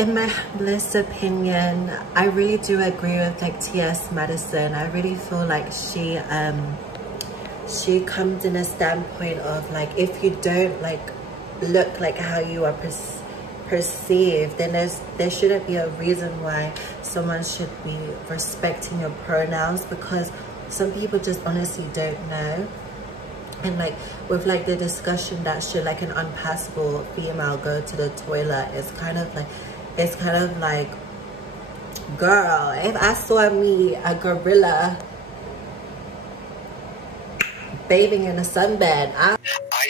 In my humblest opinion, I really do agree with like T.S. Madison. I really feel like she comes in a standpoint of like, if you don't like look like how you are perceived, then there shouldn't be a reason why someone should be respecting your pronouns, because some people just honestly don't know. And like with like the discussion that should like an unpassable female go to the toilet, it's kind of like, girl, if I saw me a gorilla bathing in a sunbed, I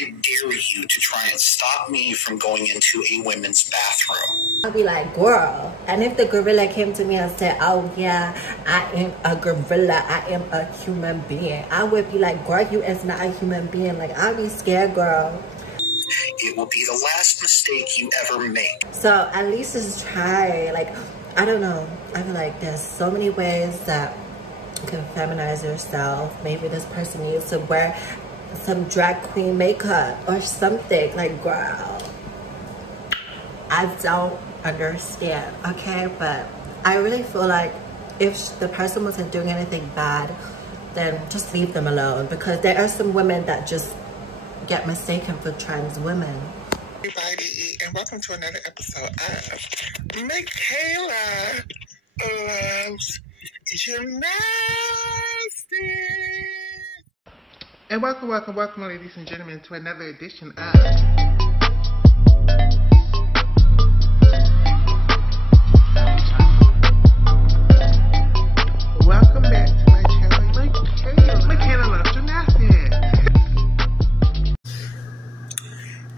dare you to try and stop me from going into a women's bathroom. I'll be like, girl. And if the gorilla came to me and said, oh yeah, I am a gorilla, I am a human being, I would be like, girl, you is not a human being. Like, I'll be scared, girl. It will be the last mistake you ever make. So at least just try. Like, I don't know, I feel like there's so many ways that you can feminize yourself. Maybe this person needs to wear some drag queen makeup or something. Like, girl, I don't understand, okay? But I really feel like if the person wasn't doing anything bad, then just leave them alone, because there are some women that just get mistaken for trans women. Everybody, and welcome to another episode of Michaela Loves Gymnastics. And welcome, ladies and gentlemen, to another edition of Welcome back to my channel, Michaela Loves Gymnastics.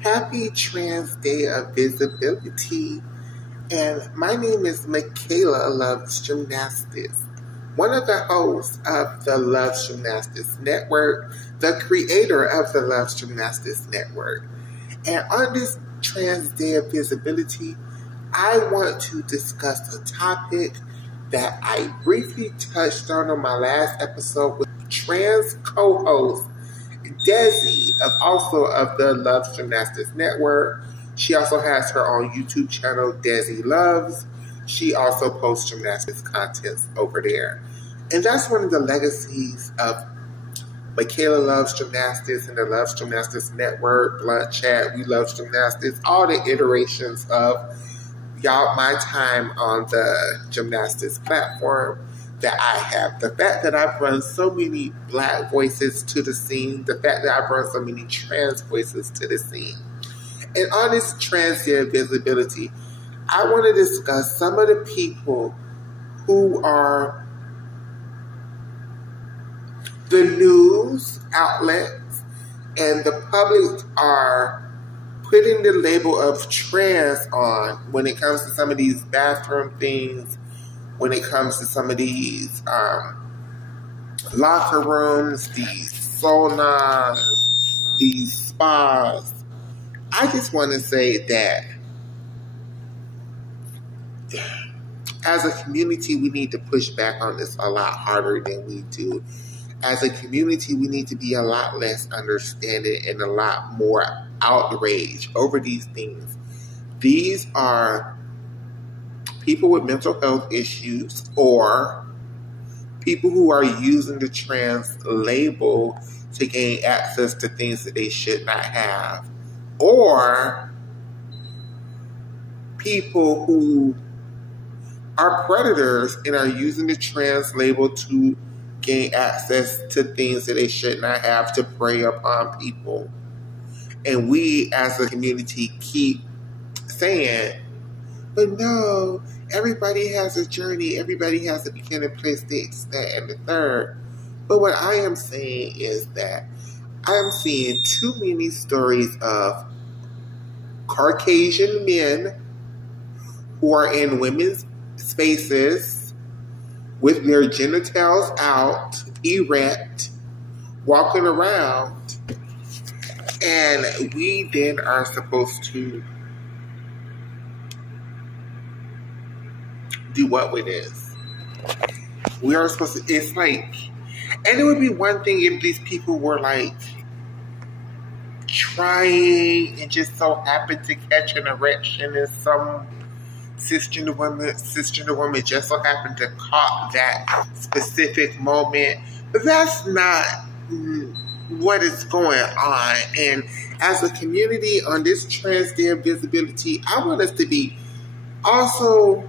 Happy Trans Day of Visibility. And my name is Michaela Loves Gymnastics, one of the hosts of the Loves Gymnastics Network, the creator of the Loves Gymnastics Network. And on this Trans Day of Visibility, I want to discuss a topic that I briefly touched on my last episode with trans co-host Desi, also of the Loves Gymnastics Network. She also has her own YouTube channel, Desi Loves. She also posts gymnastics content over there. And that's one of the legacies of Michaela Loves Gymnastics and the Loves Gymnastics Network, Blunt Chat, We Love Gymnastics, all the iterations of my time on the gymnastics platform that I have. The fact that I've run so many Black voices to the scene, the fact that I've run so many trans voices to the scene. And on this Trans Day of Visibility, I want to discuss some of the people who are the news outlets and the public are putting the label of trans on when it comes to some of these bathroom things, when it comes to some of these locker rooms, these saunas, these spas. I just want to say that as a community, we need to push back on this a lot harder than we do. As a community, we need to be a lot less understanding and a lot more outraged over these things. These are people with mental health issues or people who are using the trans label to gain access to things that they should not have, or people who are predators and are using the trans label to gain access to things that they should not have, to prey upon people. And we as a community keep saying, but no, everybody has a journey, everybody has a beginning, place, this, that, and the third. But what I am saying is that I am seeing too many stories of Caucasian men who are in women's spaces with their genitals out, erect, walking around, and we then are supposed to do what with this? We are supposed to, it's like, and it would be one thing if these people were like trying and just so happened to catch an erection in some cisgender women just so happen to caught that specific moment. But that's not what is going on. And as a community on this Trans Day of Visibility, I want us to be also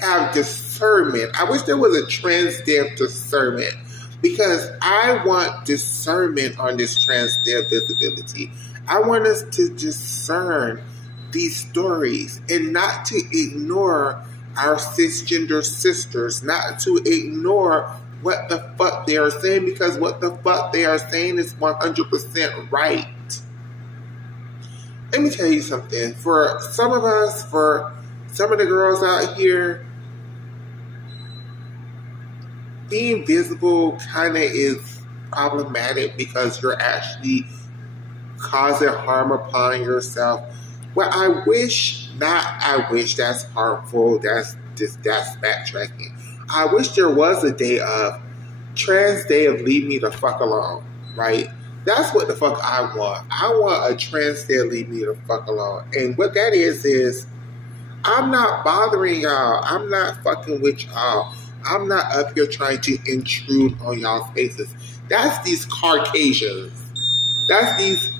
have discernment. I wish there was a Trans Day of Discernment, because I want discernment on this Trans Day of Visibility. I want us to discern these stories and not to ignore our cisgender sisters, not to ignore what the fuck they are saying, because what the fuck they are saying is 100% right. Let me tell you something. For some of us, for some of the girls out here, being visible kind of is problematic because you're actually causing harm upon yourself. Well, I wish, that's harmful, that's backtracking. I wish there was a day of Trans Day of Leave Me the Fuck Alone, right? That's what the fuck I want. I want a Trans Day of Leave Me the fuck alone. And what that is I'm not bothering y'all. I'm not fucking with y'all. I'm not up here trying to intrude on y'all's faces. That's these Caucasians. That's these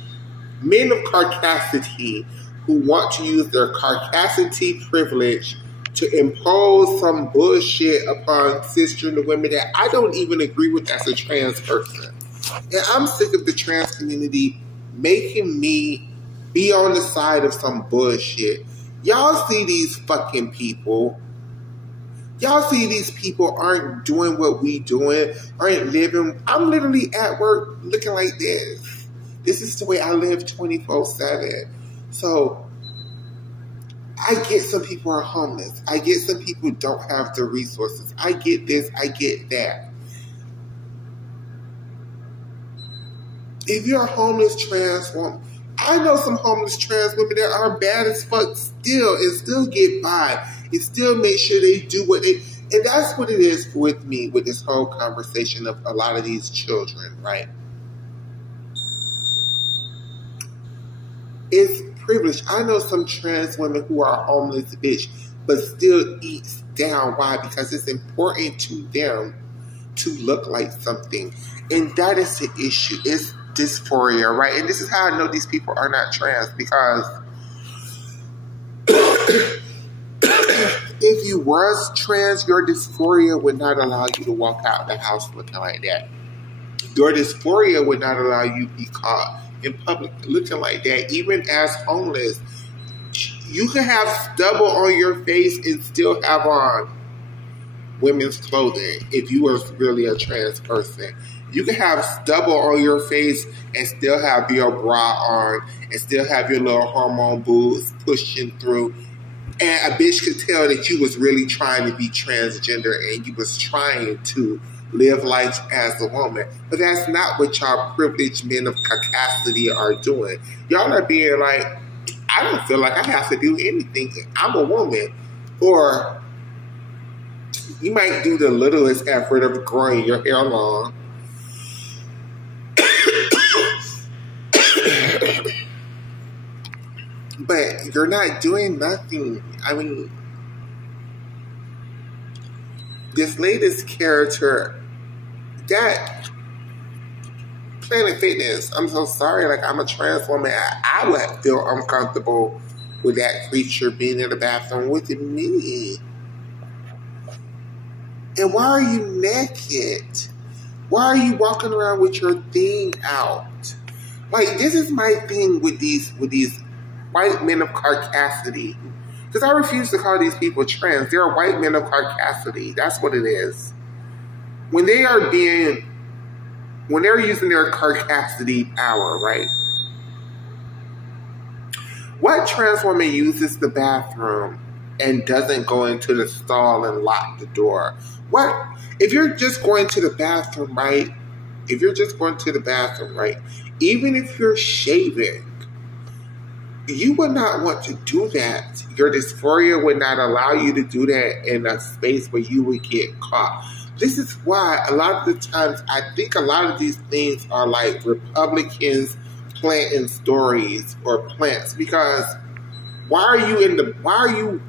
men of Caucasity who want to use their Caucasity privilege to impose some bullshit upon cisgender women that I don't even agree with as a trans person. And I'm sick of the trans community making me be on the side of some bullshit. Y'all see these fucking people. Y'all see these people aren't doing what we doing, aren't living. I'm literally at work looking like this. This is the way I live 24/7. So I get some people are homeless. I get some people don't have the resources. I get this, I get that. If you're a homeless trans woman, I know some homeless trans women that are bad as fuck still and still get by and still make sure they do what they... And that's what it is with me with this whole conversation of a lot of these children, right? It's privilege. I know some trans women who are homeless, bitch, but still eats down. Why? Because it's important to them to look like something. And that is the issue. It's dysphoria, right? And this is how I know these people are not trans, because if you was trans, your dysphoria would not allow you to walk out the house looking like that. Your dysphoria would not allow you to be caught in public looking like that. Even as homeless, you can have stubble on your face and still have on women's clothing if you were really a trans person. You can have stubble on your face and still have your bra on and still have your little hormone boobs pushing through. And a bitch could tell that you was really trying to be transgender and you was trying to live life as a woman. But that's not what y'all privileged men of Caucasity are doing. Y'all are being like, I don't feel like I have to do anything. I'm a woman. Or you might do the littlest effort of growing your hair long. But you're not doing nothing. I mean, this latest character, that Planet Fitness, I'm so sorry, like I'm a trans woman. I would feel uncomfortable with that creature being in the bathroom with me. And why are you naked? Why are you walking around with your thing out? Like, this is my thing with these white men of Caucasity. Because I refuse to call these people trans. They're white men of Caucasity. That's what it is. When they're using their Caucasity power, right? What trans woman uses the bathroom and doesn't go into the stall and lock the door? What? If you're just going to the bathroom, right? Even if you're shaving, you would not want to do that. Your dysphoria would not allow you to do that in a space where you would get caught. This is why a lot of the times I think a lot of these things are like Republicans planting stories or plants, because why are you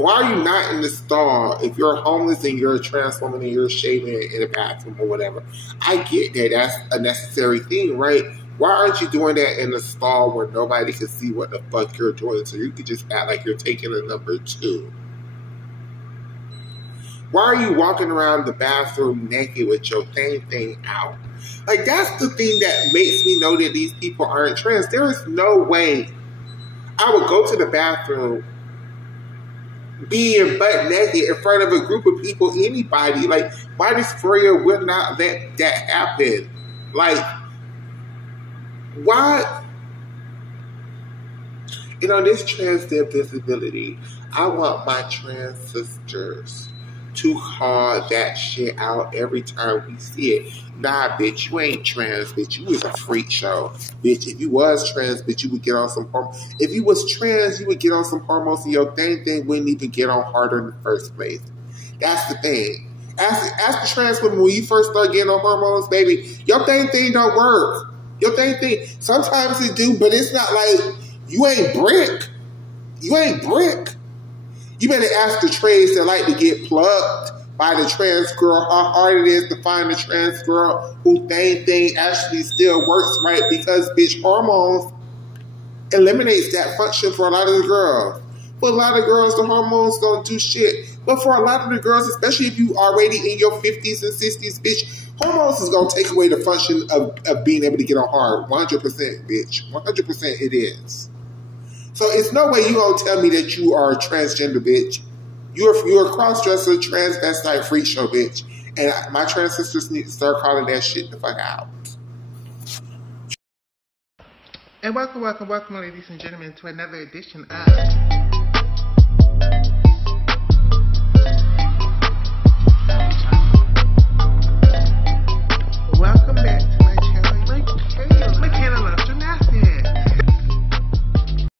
why are you not in the stall if you're homeless and you're a trans woman and you're shaving in a bathroom or whatever? I get that. That's a necessary thing, right? Why aren't you doing that in the stall where nobody can see what the fuck you're doing so you can just act like you're taking a number 2? Why are you walking around the bathroom naked with your thing out? Like, that's the thing that makes me know that these people aren't trans. There is no way I would go to the bathroom being butt naked in front of a group of people, anybody. Like, my dysphoria would not let that happen. Like, why? You know, this trans visibility, I want my trans sisters to call that shit out every time we see it. Nah, bitch, you ain't trans, bitch. You was a freak show. Bitch, if you was trans, bitch, you would get on some hormones. If you was trans, you would get on some hormones and your thing wouldn't even get on harder in the first place. That's the thing. Ask the trans women when you first start getting on hormones, baby, your thing don't work. Your thing, sometimes it do, but it's not like you ain't brick. You ain't brick. You better ask the trades that like to get plugged by the trans girl how hard it is to find a trans girl who thing actually still works right, because bitch, hormones eliminates that function for a lot of the girls. For a lot of girls, the hormones don't do shit. But for a lot of the girls, especially if you already in your 50s and 60s, bitch, hormones is going to take away the function of being able to get on hard. 100%, bitch. 100% it is. So it's no way you gonna tell me that you are a transgender, bitch. You're a cross-dresser, transvestite, freak show, bitch. And my trans sisters need to start calling that shit the fuck out. And welcome, ladies and gentlemen, to another edition of